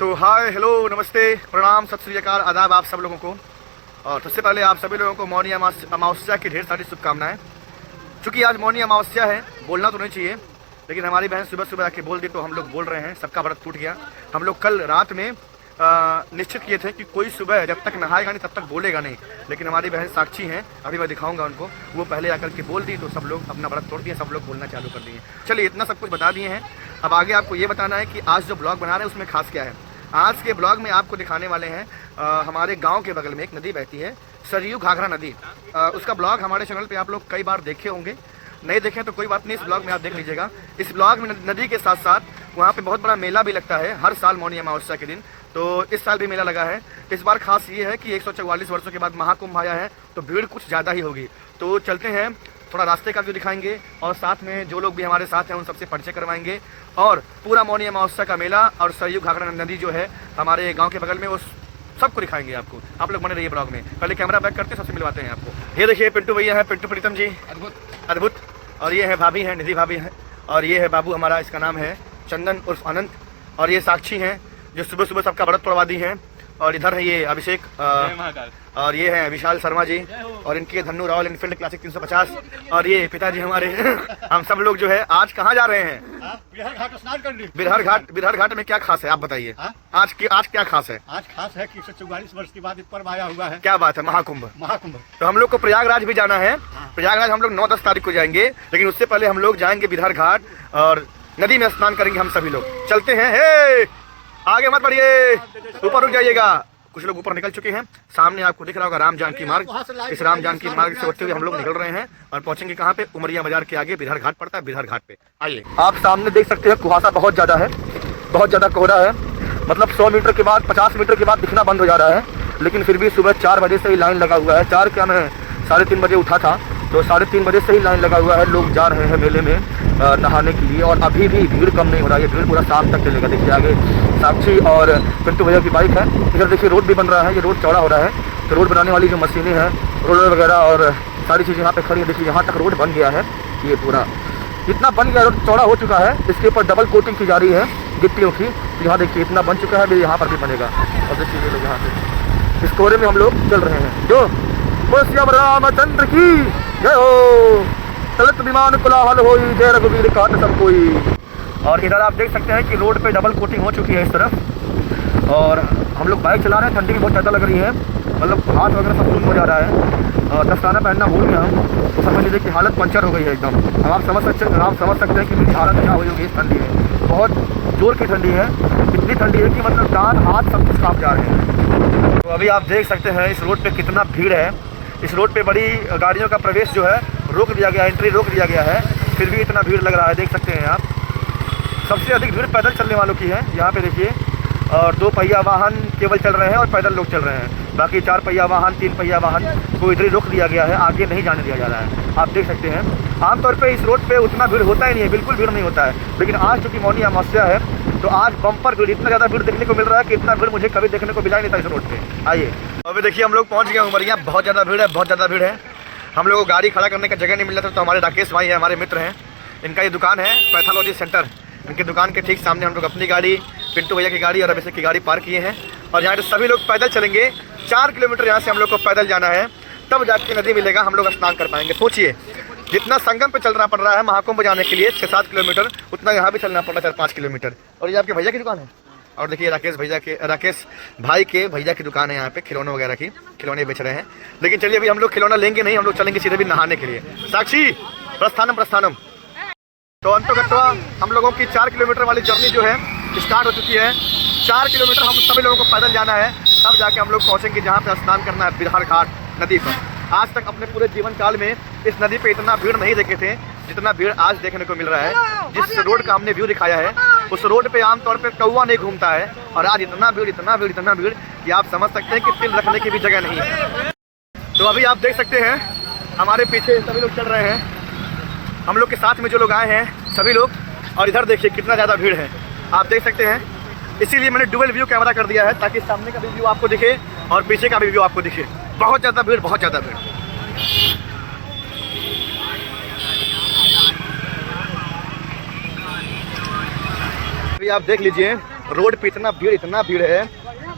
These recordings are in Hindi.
तो हाय हेलो नमस्ते प्रणाम सत श्री अकाल आदाब आप सब लोगों को। और सबसे पहले आप सभी लोगों को मौनी अमावस्या की ढेर सारी शुभकामनाएं। चूँकि आज मौनी अमावस्या है, बोलना तो नहीं चाहिए, लेकिन हमारी बहन सुबह सुबह आके बोल दी तो हम लोग बोल रहे हैं। सबका व्रत टूट गया। हम लोग कल रात में निश्चित किए थे कि कोई सुबह जब तक नहाएगा नहीं तब तक बोलेगा नहीं, लेकिन हमारी बहन साक्षी हैं, अभी मैं दिखाऊंगा उनको। वो पहले आकर के बोल दी तो सब लोग अपना व्रत तोड़ दिए, सब लोग बोलना चालू कर दिए। चलिए इतना सब कुछ बता दिए हैं, अब आगे आपको ये बताना है कि आज जो ब्लॉग बना रहे हैं उसमें खास क्या है। आज के ब्लॉग में आपको दिखाने वाले हैं हमारे गांव के बगल में एक नदी बहती है, सरयू घाघरा नदी। उसका ब्लॉग हमारे चैनल पे आप लोग कई बार देखे होंगे, नहीं देखें तो कोई बात नहीं, इस ब्लॉग में आप देख लीजिएगा। इस ब्लॉग में नदी के साथ साथ वहाँ पे बहुत बड़ा मेला भी लगता है हर साल मौनी अमावस्या के दिन। तो इस साल भी मेला लगा है। इस बार खास ये है कि 144 वर्षों के बाद महाकुंभ आया है, तो भीड़ कुछ ज़्यादा ही होगी। तो चलते हैं, थोड़ा रास्ते का व्यू दिखाएंगे और साथ में जो लोग भी हमारे साथ हैं उन सबसे परिचय करवाएंगे। और पूरा मौनी अमावस्या का मेला और सरयू घाघरा नदी जो है हमारे गाँव के बगल में, वो सबको दिखाएंगे आपको। आप लोग बने रहिए ब्लॉग में। पहले कैमरा बैक करते सबसे मिलवाते हैं आपको। ये देखिए पिंटू भैया है, पिंटू प्रीतम जी, अद्भुत। और ये है भाभी है, निधि भाभी है। और ये है बाबू हमारा, इसका नाम है चंदन उर्फ अनंत। और ये साक्षी हैं जो सुबह सुबह सबका व्रत तोड़वा दी हैं। और इधर है ये अभिषेक, और ये है विशाल शर्मा जी, और इनके धन्नू रॉयल एनफील्ड क्लासिक 350। और ये पिताजी हमारे हम सब लोग जो है आज कहाँ जा रहे हैं? बिरहर घाट स्नान करने। बिरहर घाट में क्या खास है आप बताइए? आज क्या खास है? आज खास है कि 144 वर्ष के बाद इस पर्व आया हुआ है। क्या बात है, महाकुंभ। तो हम लोग को प्रयागराज भी जाना है। प्रयागराज हम लोग 9-10 तारीख को जाएंगे, लेकिन उससे पहले हम लोग जाएंगे बिरहर घाट और नदी में स्नान करेंगे हम सभी लोग। चलते हैं, हे आगे मत बढ़िए, ऊपर रुक जाइएगा। कुछ लोग ऊपर निकल चुके हैं, सामने आपको दिख रहा होगा राम जानकी मार्ग। इस राम जानकी मार्ग से होते हुए हम लोग निकल रहे हैं और पहुंचेंगे कहाँ पे? उमरिया बाजार के आगे बिरहर घाट पड़ता है, बिरहर घाट पे आइए। आप सामने देख सकते हैं कुहासा बहुत ज्यादा है, बहुत ज्यादा कोहरा है। मतलब 100 मीटर के बाद 50 मीटर के बाद दिखना बंद हो जा रहा है, लेकिन फिर भी सुबह 4 बजे से ही लाइन लगा हुआ है। 4 क्या, मैं 3:30 बजे उठा था, तो 3:30 बजे से ही लाइन लगा हुआ है। लोग जा रहे हैं मेले में नहाने के लिए, और अभी भी भीड़ कम नहीं हो रहा है। ये भीड़ पूरा शाम तक चलेगा। देखिए आगे साक्षी और पिंटू भैया की बाइक है। इधर देखिए रोड भी बन रहा है, ये रोड चौड़ा हो रहा है। तो रोड बनाने वाली जो मशीनें हैं, रोलर वगैरह और सारी चीज़ें यहाँ पे खड़ी है। देखिए यहाँ तक रोड बन गया है, ये पूरा इतना बन गया, रोड चौड़ा हो चुका है। इसके ऊपर डबल कोटिंग की जा रही है गिट्टियों की। यहाँ देखिए इतना बन चुका है, अभी यहाँ पर भी बनेगा। और देखिए ये लोग यहाँ पे इस कोहरे में हम लोग चल रहे हैं। जो श्याम रामचंद्र की जय हो, चलत विमान कोलाहल होई, जय रघुवीर काट सब कोई। और इधर आप देख सकते हैं कि रोड पे डबल कोटिंग हो चुकी है इस तरफ। और हम लोग बाइक चला रहे हैं, ठंडी भी बहुत ज़्यादा लग रही है, मतलब हाथ वगैरह सब सुन हो जा रहा है। और दस्ताना पहनना भूल गया हम, तो समझ लीजिए कि हालत पंचर हो गई है एकदम। अब आप समझ सकते हैं कि मेरी हालत क्या हुई होगी इस ठंडी में। बहुत जोर की ठंडी है, इतनी ठंडी है कि मतलब दांत हाथ सब कुछ काँप जा रहे हैं। तो अभी आप देख सकते हैं इस रोड पर कितना भीड़ है। इस रोड पे बड़ी गाड़ियों का प्रवेश जो है रोक दिया गया है, एंट्री रोक दिया गया है, फिर भी इतना भीड़ लग रहा है। देख सकते हैं आप, सबसे अधिक भीड़ पैदल चलने वालों की है यहाँ पे देखिए। और 2 पहिया वाहन केवल चल रहे हैं और पैदल लोग चल रहे हैं। बाकी 4 पहिया वाहन 3 पहिया वाहन को इधर ही रोक दिया गया है, आगे नहीं जाने दिया जा रहा है। आप देख सकते हैं आमतौर पे इस रोड पे उतना भीड़ होता ही नहीं है, बिल्कुल भीड़ नहीं होता है। लेकिन आज चूँकि मौनी अमावस्या है तो आज बम्पर भीड़, इतना ज़्यादा भीड़ देखने को मिल रहा है कि इतना भीड़ मुझे कभी देखने को मिला ही नहीं था इस रोड पे। आइए अभी देखिए हम लोग पहुँच गए उमरिया। बहुत ज़्यादा भीड़ है, बहुत ज़्यादा भीड़ है। हम लोग को गाड़ी खड़ा करने का जगह नहीं मिल रहा था, तो हमारे राकेश भाई है, हमारे मित्र हैं, इनका ये दुकान है पैथोलॉजी सेंटर। इनकी दुकान के ठीक सामने हम लोग अपनी गाड़ी, पिंटू भैया की गाड़ी और अभिषेक की गाड़ी पार्क किए हैं। और यहाँ से सभी लोग पैदल चलेंगे। 4 किलोमीटर यहाँ से हम लोग को पैदल जाना है, तब जाके नदी मिलेगा, हम लोग स्नान कर पाएंगे। सोचिए जितना संगम पे चलना पड़ रहा है महाकुंभ जाने के लिए 6-7 किलोमीटर, उतना यहाँ भी चलना पड़ रहा है 4-5 किलोमीटर। और ये आपके भैया की दुकान है। और देखिए राकेश भाई के भैया की दुकान है यहाँ पे, खिलौने वगैरह की, खिलौने बेच रहे हैं। लेकिन चलिए अभी हम लोग खिलौना लेंगे नहीं, हम लोग चलेंगे सीधे भी नहाने के लिए। साक्षी प्रस्थानम। तो अंतोगत्वा हम लोगों की 4 किलोमीटर वाली जर्नी जो है स्टार्ट हो चुकी है। 4 किलोमीटर हम सभी लोगों को पैदल जाना है, तब जाके हम लोग पहुँचेंगे जहाँ पे स्नान करना है, बिरहर घाट नदी पर। आज तक अपने पूरे जीवन काल में इस नदी पे इतना भीड़ नहीं देखे थे जितना भीड़ आज देखने को मिल रहा है। जिस रोड का हमने व्यू दिखाया है उस रोड पे आमतौर पे कौवा नहीं घूमता है, और आज इतना भीड़ कि आप समझ सकते हैं कि तिल रखने की भी जगह नहीं है। तो अभी आप देख सकते हैं हमारे पीछे सभी लोग चल रहे हैं, हम लोग के साथ में जो लोग आए हैं सभी लोग। और इधर देखिए कितना ज़्यादा भीड़ है, आप देख सकते हैं। इसीलिए मैंने डुअल व्यू कैमरा कर दिया है ताकि सामने का भी व्यू आपको दिखे और पीछे का भी व्यू आपको दिखे। बहुत ज़्यादा भीड़, बहुत ज़्यादा भीड़। अभी आप देख लीजिए रोड पे इतना भीड़ है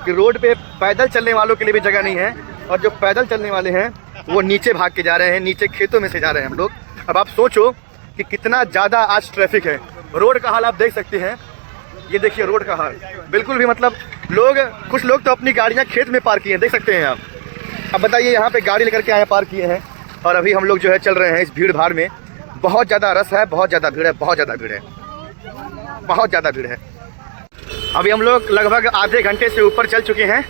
कि रोड पे पैदल चलने वालों के लिए भी जगह नहीं है, और जो पैदल चलने वाले हैं वो नीचे भाग के जा रहे हैं, नीचे खेतों में से जा रहे हैं हम लोग। अब आप सोचो कि कितना ज़्यादा आज ट्रैफिक है। रोड का हाल आप देख सकते हैं, ये देखिए रोड का हाल बिल्कुल भी मतलब कुछ लोग तो अपनी गाड़ियाँ खेत में पार्क किए हैं, देख सकते हैं आप। अब बताइए यहाँ पे गाड़ी लेकर के आए पार्क किए हैं, और अभी हम लोग जो है चल रहे हैं इस भीड़ भाड़ में। बहुत ज़्यादा रस है, बहुत ज़्यादा भीड़ है, बहुत ज़्यादा भीड़ है, बहुत ज़्यादा भीड़ है। अभी हम लोग लगभग आधे घंटे से ऊपर चल चुके हैं,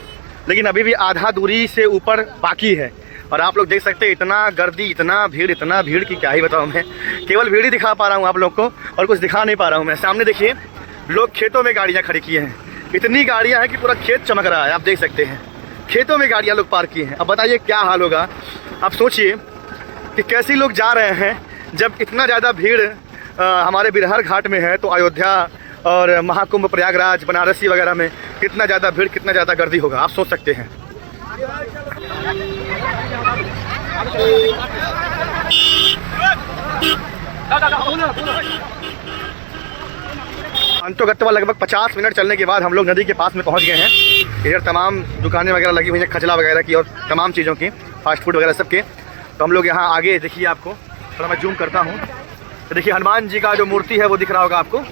लेकिन अभी भी आधा दूरी से ऊपर बाकी है। और आप लोग देख सकते हैं इतना गर्दी, इतना भीड़ की क्या ही बताऊँ मैं। केवल भीड़ ही दिखा पा रहा हूँ आप लोग को, और कुछ दिखा नहीं पा रहा हूँ मैं। सामने देखिए लोग खेतों में गाड़ियाँ खड़ी किए हैं, इतनी गाड़ियाँ हैं कि पूरा खेत चमक रहा है। आप देख सकते हैं खेतों में गाड़ियाँ लोग पार्क किए हैं। अब बताइए क्या हाल होगा। आप सोचिए कि कैसे लोग जा रहे हैं जब इतना ज़्यादा भीड़ हमारे बिरहर घाट में है, तो अयोध्या और महाकुंभ प्रयागराज बनारसी वगैरह में कितना ज़्यादा भीड़, कितना ज़्यादा गर्दी होगा, आप सोच सकते हैं। अंतोगत्वा लगभग 50 मिनट चलने के बाद हम लोग नदी के पास में पहुंच गए हैं। इधर तमाम दुकानें वगैरह लगी हुई हैं, खजला वगैरह की और तमाम चीज़ों की, फास्ट फूड वगैरह सबके। तो हम लोग यहाँ आगे देखिए, आपको थोड़ा मैं जूम करता हूँ तो देखिए हनुमान जी का जो मूर्ति है वो दिख रहा होगा आपको।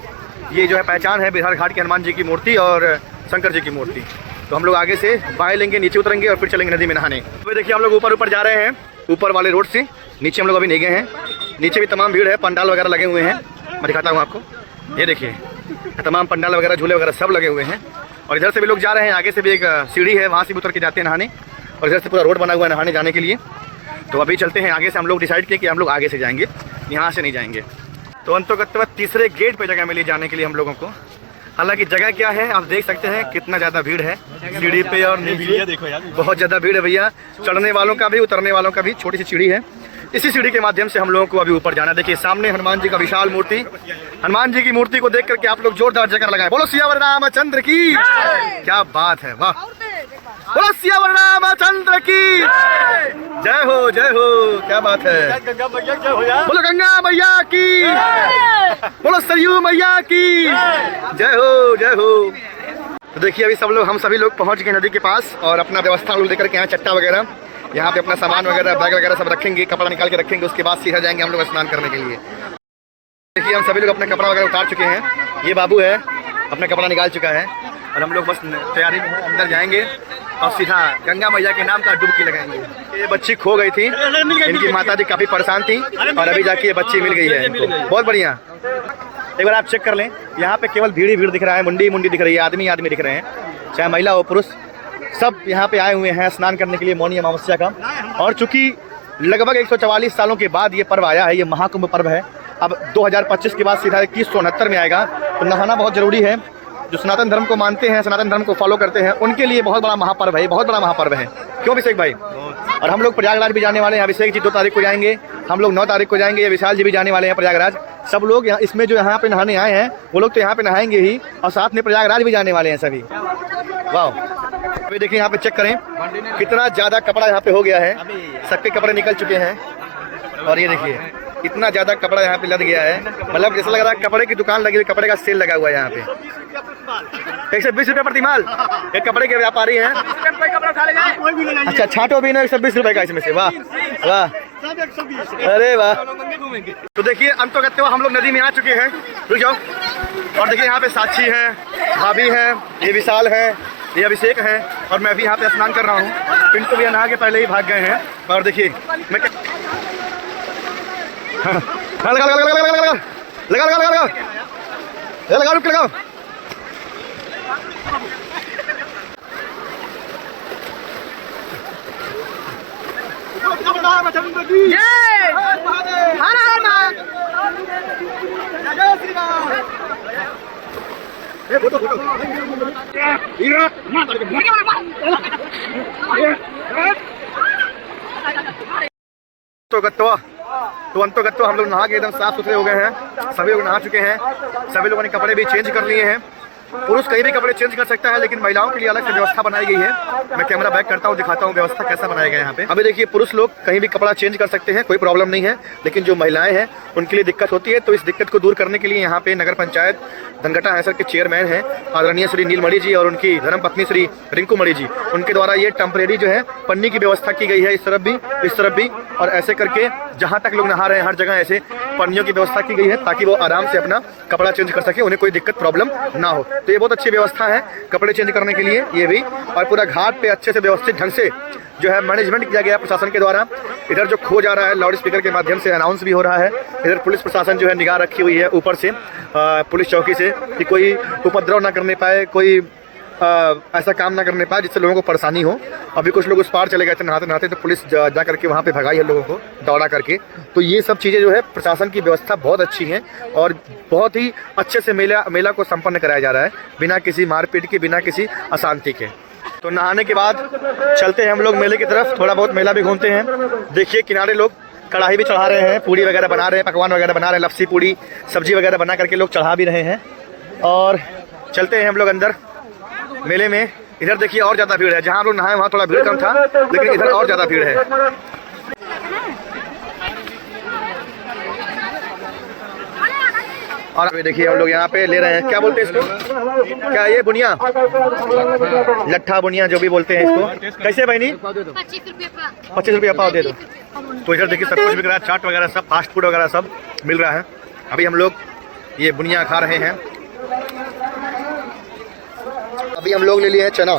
ये जो है पहचान है बिरहर घाट के हनुमान जी की मूर्ति और शंकर जी की मूर्ति। तो हम लोग आगे से बाएं लेंगे, नीचे उतरेंगे और फिर चलेंगे नदी में नहाने। तो देखिए हम लोग ऊपर जा रहे हैं, ऊपर वाले रोड से नीचे हम लोग अभी नहीं गए हैं। नीचे भी तमाम भीड़ है, पंडाल वगैरह लगे हुए हैं, मैं दिखाता हूँ आपको। ये देखिए तमाम पंडाल वगैरह, झूले वगैरह सब लगे हुए हैं। और इधर से भी लोग जा रहे हैं, आगे से भी एक सीढ़ी है, वहाँ से भी उतर के जाते हैं नहाने, और इधर से पूरा रोड बना हुआ है नहाने जाने के लिए। तो अभी चलते हैं आगे से। हम लोग डिसाइड किए कि हम लोग आगे से जाएंगे, यहाँ से नहीं जाएंगे। तो अंतोगत्वा तीसरे गेट पे जगह मिली जाने के लिए हम लोगों को। हालांकि जगह क्या है आप देख सकते हैं, कितना ज़्यादा भीड़ है सीढ़ी पे और नीचे, बहुत ज़्यादा भीड़ है भैया। चढ़ने वालों का भी, उतरने वालों का भी। छोटी सी सीढ़ी है, इसी सीढ़ी के माध्यम से हम लोगों को अभी ऊपर जाना। देखिए सामने हनुमान जी का विशाल मूर्ति, हनुमान जी की मूर्ति को देख करके आप लोग जोरदार जयकार लगाएं। बोलो सियावर रामचंद्र की, क्या बात है, वाह। बोलो सियावर रामचंद्र की जय हो, जय हो, क्या बात है। बोलो गंगा मैया की, बोलो सरयू मैया की जय हो, जय हो। तो देखिए अभी हम सभी लोग पहुंच गए नदी के पास, और अपना व्यवस्था लोग लेकर के यहाँ चट्टा वगैरह, यहाँ पे अपना सामान वगैरह, बैग वगैरह सब रखेंगे, कपड़ा निकाल के रखेंगे। उसके बाद सीधा जाएंगे हम लोग स्नान करने के लिए। देखिए हम सभी लोग अपने कपड़ा वगैरह उतार चुके हैं। ये बाबू है अपना कपड़ा निकाल चुका है, और हम लोग बस तैयारी में अंदर जाएंगे और सीधा गंगा मैया के नाम का डुबकी लगाएंगे। ये बच्ची खो गई थी, इनकी माता जी काफ़ी परेशान थी, और अभी जाके ये बच्ची मिल गई है इनको। बहुत बढ़िया। एक बार आप चेक कर लें, यहाँ पे केवल भीड़ ही भीड़ दिख रहा है, मुंडी दिख रही है, आदमी दिख रहे हैं, चाहे महिला हो पुरुष, सब यहाँ पे आए हुए हैं स्नान करने के लिए मौनी अमावस्या का। और चूंकि लगभग 144 सालों के बाद ये पर्व आया है, ये महाकुंभ पर्व है। अब 2025 के बाद सीधा 2169 में आएगा, तो नहाना बहुत ज़रूरी है। जो सनातन धर्म को मानते हैं, सनातन धर्म को फॉलो करते हैं, उनके लिए बहुत बड़ा महापर्व है, बहुत बड़ा महापर्व है। क्यों अभिषेक भाई? और हम लोग प्रयागराज भी जाने वाले हैं। अभिषेक जी 2 तारीख को जाएंगे, हम लोग 9 तारीख को जाएंगे। ये विशाल जी भी जाने वाले हैं प्रयागराज। सब लोग यहाँ इसमें जो यहाँ पे नहाने आए हैं वो लोग तो यहाँ पे नहाएंगे ही, और साथ में प्रयागराज भी जाने वाले हैं सभी। वाह, अभी देखिए यहाँ पे चेक करें कितना ज़्यादा कपड़ा यहाँ पे हो गया है, सबके कपड़े निकल चुके हैं। और ये देखिए इतना ज़्यादा कपड़ा यहाँ पे लद गया है, मतलब जैसा लग रहा है कपड़े की दुकान लगी हुई, कपड़े का सेल लगा हुआ है यहाँ पे। 120 रुपये प्रति माल, एक कपड़े के व्यापारी हैं। अच्छा, छाटो भी ना 120 रुपये का इसमें से। वाह वाह, अरे वाह। तो देखिए अंतोगत्वा हम लोग नदी में आ चुके हैं, रुक जाओ। और देखिए यहाँ पे साक्षी है, भाभी है, ये विशाल है, ये अभिषेक है, और मैं भी यहाँ पे स्नान कर रहा हूँ। पिंटू भी नहा के पहले ही भाग गए हैं। और देखिए मैं लगा। तो अंतोगत्वा हम लोग नहा के एकदम साफ सुथरे हो गए हैं, सभी लोग नहा चुके हैं, सभी लोगों ने कपड़े भी चेंज कर लिए हैं। पुरुष कहीं भी कपड़े चेंज कर सकता है, लेकिन महिलाओं के लिए अलग से व्यवस्था बनाई गई है। मैं कैमरा बैक करता हूँ, दिखाता हूँ व्यवस्था कैसा बनाया गया है यहाँ पे। अभी देखिए, पुरुष लोग कहीं भी कपड़ा चेंज कर सकते हैं, कोई प्रॉब्लम नहीं है, लेकिन जो महिलाएं हैं उनके लिए दिक्कत होती है। तो इस दिक्कत को दूर करने के लिए यहाँ पे नगर पंचायत धनघटा हैसर के चेयरमैन हैं आदरणीय श्री नीलमणि जी और उनकी धर्मपत्नी श्री रिंकू मणि जी, उनके द्वारा ये टेम्परेरी जो है पन्नी की व्यवस्था की गई है, इस तरफ भी और ऐसे करके जहाँ तक लोग नहा रहे हैं हर जगह ऐसे पन्नियों की व्यवस्था की गई है, ताकि वो आराम से अपना कपड़ा चेंज कर सके, उन्हें कोई दिक्कत प्रॉब्लम ना हो। तो ये बहुत अच्छी व्यवस्था है कपड़े चेंज करने के लिए ये भी। और पूरा घाट पे अच्छे से व्यवस्थित ढंग से जो है मैनेजमेंट किया गया प्रशासन के द्वारा। इधर जो खो जा रहा है लाउड स्पीकर के माध्यम से अनाउंस भी हो रहा है। इधर पुलिस प्रशासन जो है निगाह रखी हुई है ऊपर से पुलिस चौकी से, कि कोई उपद्रव ना करने पाए, कोई ऐसा काम ना करने पाए जिससे लोगों को परेशानी हो। अभी कुछ लोग उस पार चले गए थे नहाते नहाते, तो पुलिस जा करके वहाँ पे भगाई है लोगों को दौड़ा करके। तो ये सब चीज़ें जो है प्रशासन की व्यवस्था बहुत अच्छी है और बहुत ही अच्छे से मेला को संपन्न कराया जा रहा है, बिना किसी मारपीट के, बिना किसी अशांति के। तो नहाने के बाद चलते हैं हम लोग मेले की तरफ, थोड़ा बहुत मेला भी घूमते हैं। देखिए किनारे लोग कढ़ाई भी चढ़ा रहे हैं, पूड़ी वगैरह बना रहे हैं, पकवान वगैरह बना रहे हैं, लस्सी पूड़ी सब्जी वगैरह बना करके लोग चढ़ा भी रहे हैं। और चलते हैं हम लोग अंदर मेले में। इधर देखिए और ज़्यादा भीड़ है, जहाँ हम लोग नहाए वहाँ थोड़ा भीड़ कम था, लेकिन इधर और ज़्यादा भीड़ है। और अभी देखिए हम लोग यहाँ पे ले रहे हैं, क्या बोलते हैं इसको, क्या ये बुनिया, लट्ठा बुनिया जो भी बोलते हैं इसको। कैसे बहनी? 25 रुपये पाव दे दो। तो इधर देखिए सब कुछ बिक रहा है, चाट वगैरह सब, फास्ट फूड वगैरह सब मिल रहा है। अभी हम लोग ये बुनिया खा रहे हैं। अभी हम लोग ले लिए हैं चना,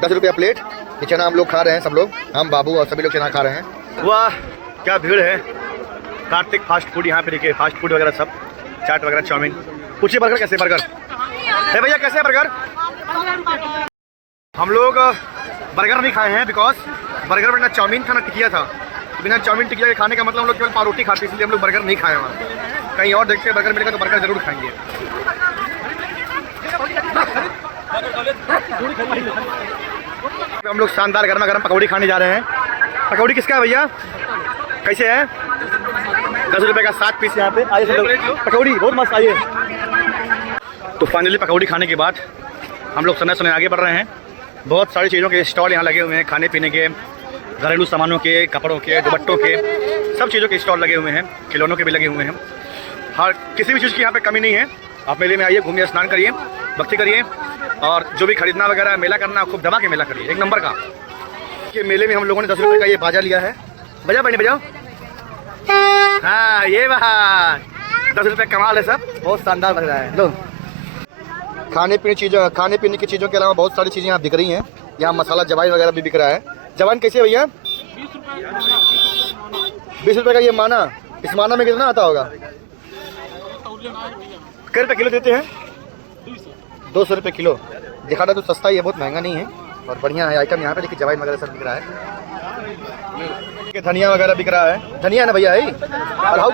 10 रुपया प्लेट। ये चना हम लोग खा रहे हैं, सब लोग, हम बाबू और सभी लोग चना खा रहे हैं। वाह क्या भीड़ है। कार्तिक फास्ट फूड यहाँ पे देखिए, फास्ट फूड वगैरह सब, चाट वगैरह, चाउमीन। पूछिए बर्गर कैसे, बर्गर है भैया कैसे है बर्गर? हम लोग बर्गर नहीं खाए हैं, बिकॉज बर्गर में ना चाउमीन था ना टिकिया था। तो बिना चाउमीन टिकिया के खाने का मतलब हम लोग केवल पाव रोटी खाते हैं, इसलिए हम लोग बर्गर नहीं खाए वहाँ। कहीं और देखते हैं बर्गर मिलेगा तो बर्गर जरूर खाएंगे। हम लोग शानदार गर्मा गर्म पकौड़ी खाने जा रहे हैं। पकौड़ी किसका है भैया, कैसे है? 10 रुपये का 7 पीस यहाँ पे। आइए पकौड़ी बहुत मस्त, आइए। तो फाइनली पकौड़ी खाने के बाद हम लोग समय आगे बढ़ रहे हैं। बहुत सारी चीज़ों के स्टॉल यहाँ लगे हुए हैं, खाने पीने के, घरेलू सामानों के, कपड़ों के, दुपट्टों के, सब चीज़ों के स्टॉल लगे हुए हैं, खिलौनों के भी लगे हुए हैं। हर किसी भी चीज़ की यहाँ पे कमी नहीं है। आप मेले में आइए, घूमिए, स्नान करिए, भक्ति करिए और जो भी खरीदना वगैरह मेला करना, खूब दबा के मेला करिए, एक नंबर का। ये मेले में हम लोगों ने 10 रुपये का ये बाजा लिया है। बजा बहनी बजाओ। हाँ ये बात 10 रुपये कमाल है, सब बहुत शानदार लग रहा है। लो खाने पीने की चीज़ों के अलावा बहुत सारी चीज़ें यहाँ बिक रही हैं। यहाँ मसाला जवाइन वगैरह भी बिक रहा है। जवाइन कैसे भैया? 20 रुपये का ये माना। इस माना में कितना आता होगा? कितने रुपये किलो देते हैं? 200 रुपये किलो। दिखा रहा तो सस्ता ही है, बहुत महंगा नहीं है और बढ़िया है आइटम। यहाँ पे देखिए जवाइन वगैरह सब बिक रहा है, धनिया वगैरह बिक रहा है। धनिया ना भैया है, और हाउ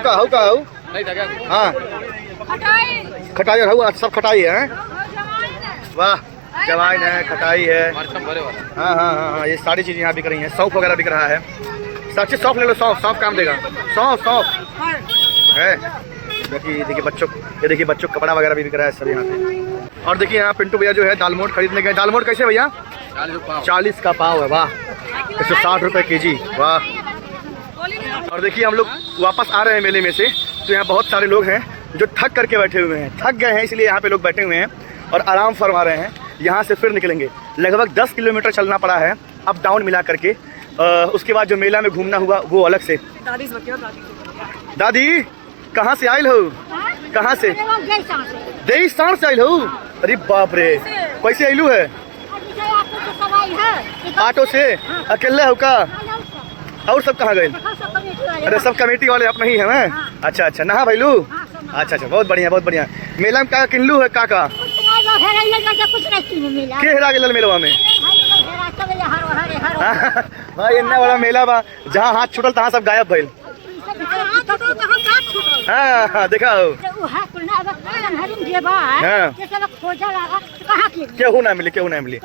हाँ खटाई और हाउ सब खटाई है। वाह जवाइन है, खटाई है, हाँ हाँ हाँ हाँ, ये सारी चीज़ें यहाँ बिक रही हैं। सौंफ वगैरह बिक रहा है। साक्षी सौंफ ले लो, सौंफ काम देगा। सौंफ है। देखिए बच्चों, ये देखिए बच्चों कपड़ा वगैरह भी बिक रहा है सब यहाँ पे। और देखिए यहाँ पिंटू भैया जो है दालमोट खरीदने गए। दालमोट कैसे भैया? 40 का पाव है। वाह 160 रुपये केजी। वाह। और देखिए हम लोग वापस आ रहे हैं मेले में से, तो यहाँ बहुत सारे लोग हैं जो थक करके बैठे हुए हैं, थक गए हैं, इसलिए यहाँ पे लोग बैठे हुए हैं और आराम फरमा रहे हैं। यहाँ से फिर निकलेंगे, लगभग 10 किलोमीटर चलना पड़ा है अप डाउन मिला करके। उसके बाद जो मेला में घूमना हुआ वो अलग से। दादी कहाँ से आयल हो? कहाँ से? देईसाण से आयल हो? अरे बाप रे, कैसे आयलू है? ऑटो से? अकेले हो का? और सब कहाँ गए? अरे सब कमेटी वाले अपने ही हैं। अच्छा अच्छा, नहा भैलू? अच्छा अच्छा, बहुत बढ़िया बहुत बढ़िया। मेला में का किनलू है काका? के हेरा गेल मेलवा में? भाई इतना बड़ा मेला बा, जहाँ हाथ छुटल तहाँ सब गायब भइल। हाँ हाँ देखा हो, केहू ना मिली।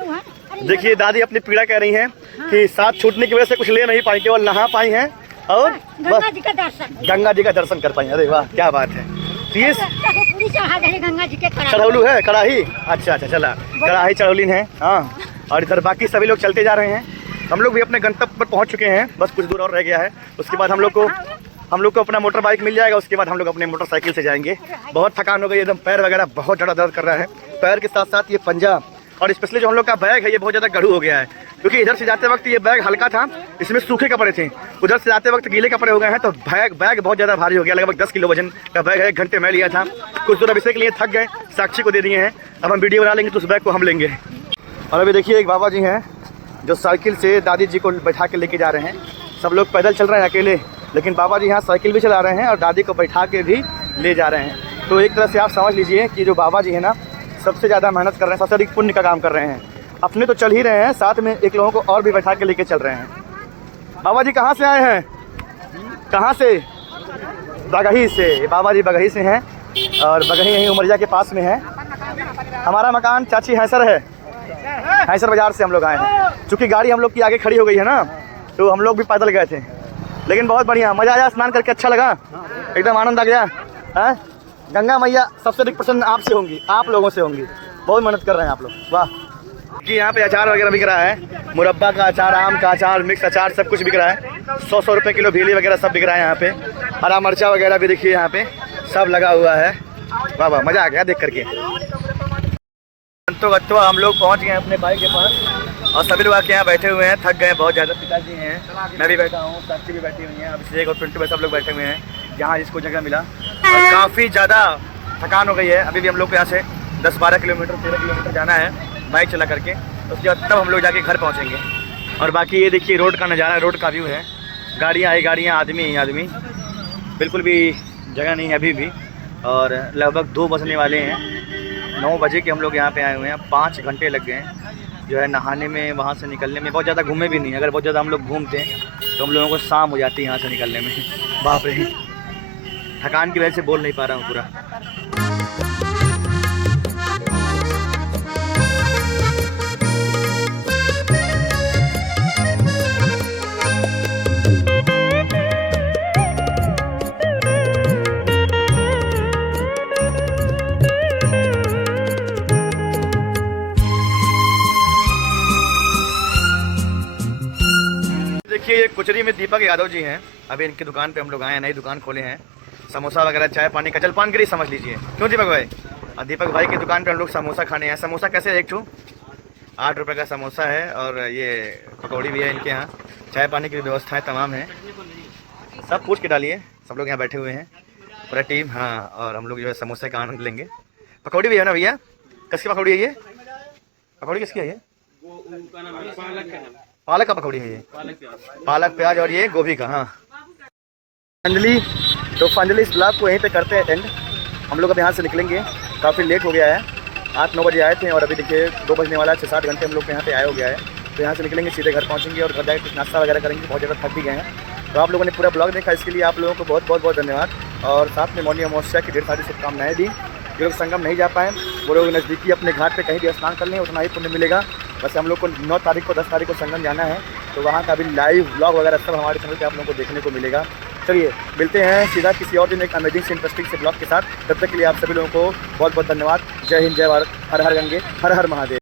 देखिए दादी अपनी पीड़ा कह रही हैं कि साथ छूटने की वजह से कुछ ले नहीं पाई, केवल नहा पाई हैं और गंगा जी का दर्शन कर पाई। अरे वाह क्या बात है। 30 पूरी चढ़ा दे गंगा जी के कड़ाही। चढ़ौलू है कड़ाही। अच्छा अच्छा चला कड़ाही चढ़ौलीन है। हाँ और इधर बाकी सभी लोग चलते जा रहे हैं। हम लोग भी अपने गंतव्य पर पहुंच चुके हैं, बस कुछ दूर और रह गया है। उसके बाद हम लोग को अपना मोटर बाइक मिल जाएगा। उसके बाद हम लोग अपने मोटरसाइकिल से जाएंगे। बहुत थकान हो गई, एकदम पैर वगैरह बहुत ज़्यादा दर्द कर रहा है। पैर के साथ साथ ये पंजा और स्पेशली जो हम लोग का बैग है ये बहुत ज़्यादा गढ़ू हो गया है, क्योंकि इधर से जाते वक्त ये बैग हल्का था, इसमें सूखे कपड़े थे। उधर से जाते वक्त गीले कपड़े हो गए हैं, तो बैग बहुत ज़्यादा भारी हो गया। लगभग 10 किलो वजन का बैग है। 1 घंटे में लिया था। कुछ दूर अब इसे के लिए थक गए, साक्षी को दे दिए हैं। अब हम वीडियो बना लेंगे तो उस बैग को हम लेंगे। और अभी देखिए एक बाबा जी हैं जो साइकिल से दादी जी को बैठा के लेके जा रहे हैं। सब लोग पैदल चल रहे हैं अकेले, लेकिन बाबा जी यहाँ साइकिल भी चला रहे हैं और दादी को बैठा के भी ले जा रहे हैं। तो एक तरह से आप समझ लीजिए कि जो बाबा जी है ना, सबसे ज़्यादा मेहनत कर रहे हैं, सबसे अधिक पुण्य का काम कर रहे हैं। अपने तो चल ही रहे हैं, साथ में एक लोगों को और भी बैठा के लेके चल रहे हैं। बाबा जी कहाँ से आए हैं? कहाँ से? बगही से। बाबा जी बगही से हैं और बगही यहीं उमरिया के पास में है। हमारा मकान चाची हैसर है, हैसर बाजार से हम लोग आए हैं। चूँकि गाड़ी हम लोग की आगे खड़ी हो गई है ना, तो हम लोग भी पैदल गए थे, लेकिन बहुत बढ़िया मज़ा आया। स्नान करके अच्छा लगा, एकदम आनंद आ गया है। गंगा मैया सबसे अधिक प्रसन्न आपसे होंगी, आप लोगों से होंगी। बहुत मेहनत कर रहे हैं आप लोग, वाह। कि यहाँ पे अचार वगैरह बिक रहा है, मुरब्बा का अचार, आम का अचार, मिक्स अचार, सब कुछ बिक रहा है। 100 रुपये किलो भीली वगैरह सब बिक रहा है यहाँ पे। हरा मिर्चा वगैरह भी देखिए यहाँ पे सब लगा हुआ है। वाह वाह मज़ा आ गया देख करके। तो हम लोग पहुँच गए अपने बाइक के पास और सभी लोग आके यहाँ बैठे हुए हैं। थक गए बहुत ज़्यादा। पिताजी हैं, मैं भी बैठा हूँ, साक्षी भी बैठी हुई हैं, अभिषेक और पिंटू सब लोग बैठे हुए हैं जहाँ जिसको जगह मिला। और काफ़ी ज़्यादा थकान हो गई है। अभी भी हम लोग को यहाँ से 10-12 किलोमीटर 13 किलोमीटर जाना है बाइक चला करके। उसके बाद तब हम लोग जाके घर पहुँचेंगे। और बाकी ये देखिए रोड का नज़ारा, रोड का व्यू है। गाड़ियाँ ही गाड़ियाँ, आदमी ही आदमी, बिल्कुल भी जगह नहीं है अभी भी। और लगभग 2 बजने वाले हैं। 9 बजे के हम लोग यहाँ पे आए हुए हैं। 5 घंटे लग गए हैं जो है नहाने में, वहाँ से निकलने में। बहुत ज़्यादा घूमे भी नहीं, अगर बहुत ज़्यादा हम लोग घूमते तो हम लोगों को शाम हो जाती है यहाँ से निकलने में। बाप रे, थकान की वजह से बोल नहीं पा रहा हूँ पूरा। देखिए ये कुचरी में दीपक यादव जी हैं। अभी इनकी दुकान पे हम लोग आए हैं, नई दुकान खोले हैं। समोसा वगैरह, चाय पानी का जलपान के लिए समझ लीजिए। क्यों दीपक भाई? और दीपक भाई की दुकान पे हम लोग समोसा खाने हैं। समोसा कैसे है? एक 8 रुपये का समोसा है और ये पकौड़ी भी है इनके यहाँ। चाय पानी की व्यवस्थाएँ तमाम है। सब पूछ के डालिए। सब लोग यहाँ बैठे हुए हैं पूरा टीम। हाँ और हम लोग जो है समोसे का आनंद लेंगे। पकौड़ी भी है ना भैया? किसकी पकौड़ी है ये? पकौड़ी किसकी है ये? पालक का पकौड़ी है ये, पालक प्याज और ये गोभी का। हाँ फाइनली इस ब्लॉग को यहीं पे करते हैं एंड। हम लोग अब यहाँ से निकलेंगे, काफ़ी लेट हो गया है। 8-9 बजे आए थे और अभी देखिए 2 बजने वाला है। 6-7 घंटे हम लोग यहाँ पे आए हो गया है। तो यहाँ से निकलेंगे, सीधे घर पहुँचेंगे और घर जाकर कुछ नाश्ता वगैरह करेंगे। बहुत ज़्यादा थक भी गए हैं। तो आप लोगों ने पूरा ब्लॉग देखा, इसके लिए आप लोगों को बहुत बहुत धन्यवाद। और साथ में मौनी अमावस्या की ढेर सारी शुभकामनाएँ दी। जो लोग संगम नहीं जा पाएँ वो लोग नज़दीकी अपने घाट पे कहीं भी स्नान कर लें, उतना ही पुण्य मिलेगा। बस हम लोग को 9 तारीख को 10 तारीख को संगम जाना है, तो वहाँ का भी लाइव ब्लॉग वगैरह सब हमारे चैनल पे आप लोगों को देखने को मिलेगा। चलिए मिलते हैं सीधा किसी और दिन एक अमेजिंग से इंटरेस्टिंग से ब्लॉग के साथ। तब तक के लिए आप सभी लोगों को बहुत बहुत धन्यवाद। जय हिंद, जय भारत, हर हर गंगे, हर हर महादेव।